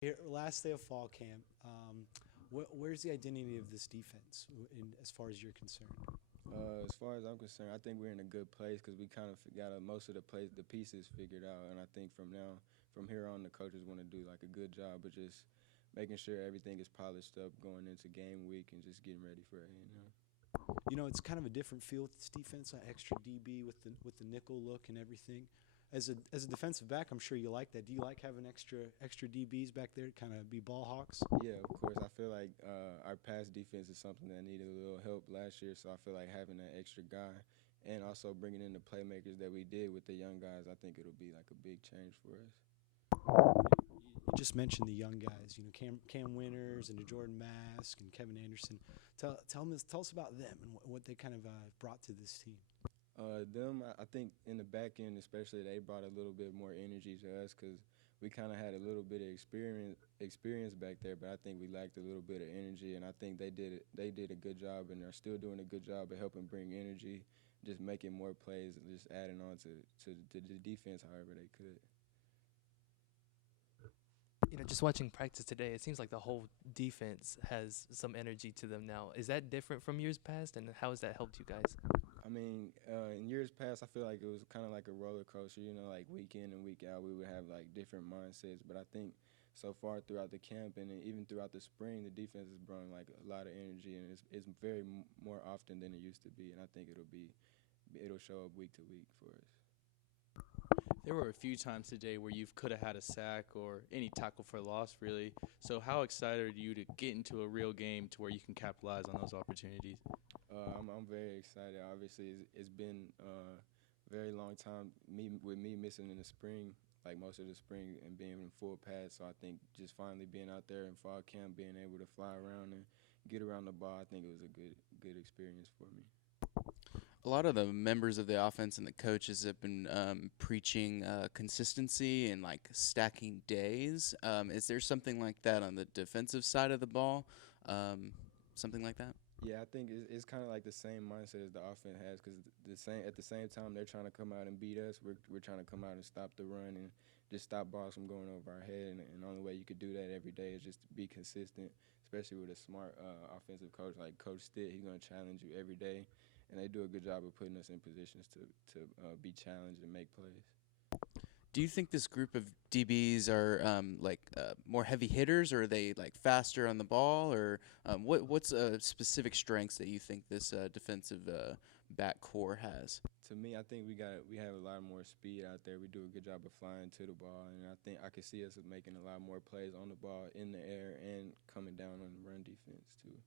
Here, last day of fall camp. Where's the identity of this defense as far as you're concerned? As far as I'm concerned, I think we're in a good place because we kind of got most of the pieces figured out, and I think from here on, the coaches want to do like a good job of just making sure everything is polished up going into game week and just getting ready for it. It's kind of a different feel with this defense, an extra DB with the nickel look and everything. As a defensive back, I'm sure you like that. Do you like having extra DBs back there to kind of be ball hawks? Yeah, of course. I feel like our pass defense is something that needed a little help last year, so I feel like having that extra guy and also bringing in the playmakers that we did with the young guys, I think it'll be like a big change for us. You just mentioned the young guys. Cam Winters and Jordan Mask and Kevin Anderson. Tell us about them and what they kind of brought to this team. I think in the back end especially, they brought a little bit more energy to us because we kind of had a little bit of experience back there, but I think we lacked a little bit of energy, and I think they did a good job and are still doing a good job of helping bring energy, just making more plays and just adding on to the defense however they could. Just watching practice today, it seems like the whole defense has some energy to them now. Is that different from years past, and how has that helped you guys? I mean, in years past, I feel like it was kind of like a roller coaster. Like week in and week out, we would have like different mindsets. But I think so far throughout the camp and then even throughout the spring, the defense has brought like a lot of energy, and it's very more often than it used to be. And I think it'll show up week to week for us. There were a few times today where you could have had a sack or any tackle for loss, really. So how excited are you to get into a real game to where you can capitalize on those opportunities? I'm very excited. Obviously, it's been a very long time with me missing in the spring, like most of the spring, and being in full pads. So I think just finally being out there in fall camp, being able to fly around and get around the ball, I think it was a good experience for me. A lot of the members of the offense and the coaches have been preaching consistency and like stacking days. Is there something like that on the defensive side of the ball? Something like that? Yeah, I think it's kind of like the same mindset as the offense has, because at the same time they're trying to come out and beat us. We're trying to come out and stop the run and just stop balls from going over our head. And the only way you could do that every day is just to be consistent, especially with a smart offensive coach like Coach Stitt. He's going to challenge you every day, and they do a good job of putting us in positions to be challenged and make plays. Do you think this group of DBs are more heavy hitters, or are they like faster on the ball, or what's specific strengths that you think this defensive back core has? To me, I think we have a lot more speed out there. We do a good job of flying to the ball, and I think I can see us making a lot more plays on the ball, in the air, and coming down on the run defense too.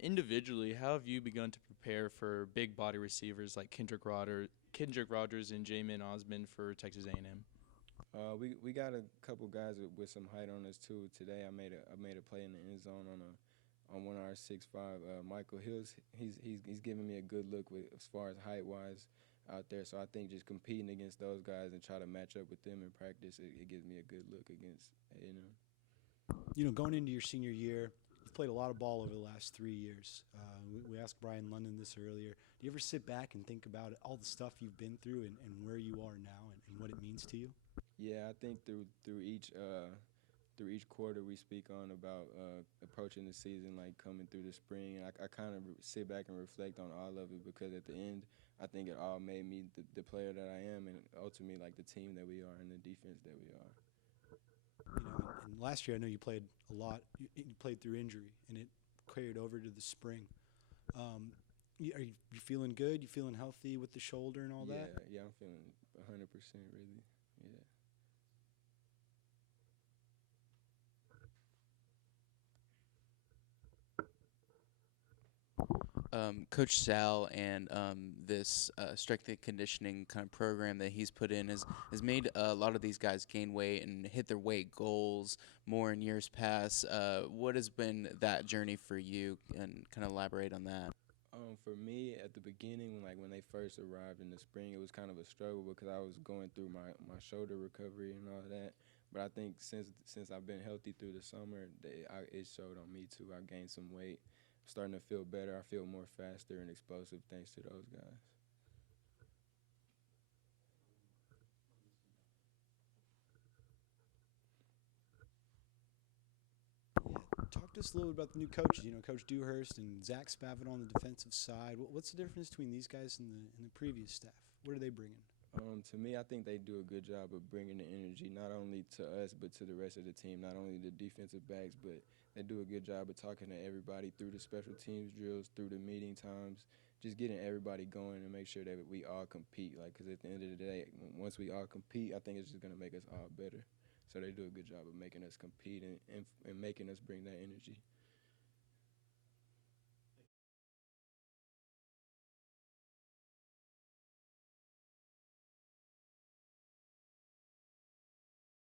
Individually, how have you begun to prepare for big body receivers like Kendrick Rogers and Jamin Osmond for Texas A&M? We got a couple guys with some height on us too. Today I made a play in the end zone on one of our 6'5" Michael Hills. He's giving me a good look with as far as height wise out there. So I think just competing against those guys and try to match up with them in practice, it gives me a good look against A&M. Going into your senior year, you've played a lot of ball over the last 3 years. We asked Brian London this earlier. Do you ever sit back and think about all the stuff you've been through and where you are now and what it means to you? Yeah, I think through each quarter we speak on about approaching the season, like coming through the spring. I kind of sit back and reflect on all of it, because at the end, I think it all made me the player that I am, and ultimately like the team that we are and the defense that we are. And last year I know you played a lot. You played through injury, and it carried over to the spring. Are you feeling good? You feeling healthy with the shoulder and all that? Yeah, I'm feeling 100% really. Yeah. Coach Sal and this strength and conditioning kind of program that he's put in has made a lot of these guys gain weight and hit their weight goals more in years past. What has been that journey for you, and kind of elaborate on that? For me, at the beginning, when they first arrived in the spring, it was kind of a struggle because I was going through my shoulder recovery and all that. But I think since I've been healthy through the summer, it showed on me too. I gained some weight, starting to feel better. I feel more faster and explosive thanks to those guys. to us a little bit about the new coaches. You know, Coach Dewhurst and Zach Spavitt on the defensive side. What's the difference between these guys and the previous staff? What are they bringing? To me, I think they do a good job of bringing the energy, not only to us, but to the rest of the team, not only the defensive backs, but they do a good job of talking to everybody through the special teams drills, through the meeting times, just getting everybody going and make sure that we all compete. Like, because at the end of the day, once we all compete, I think it's just going to make us all better. So they do a good job of making us compete and making us bring that energy.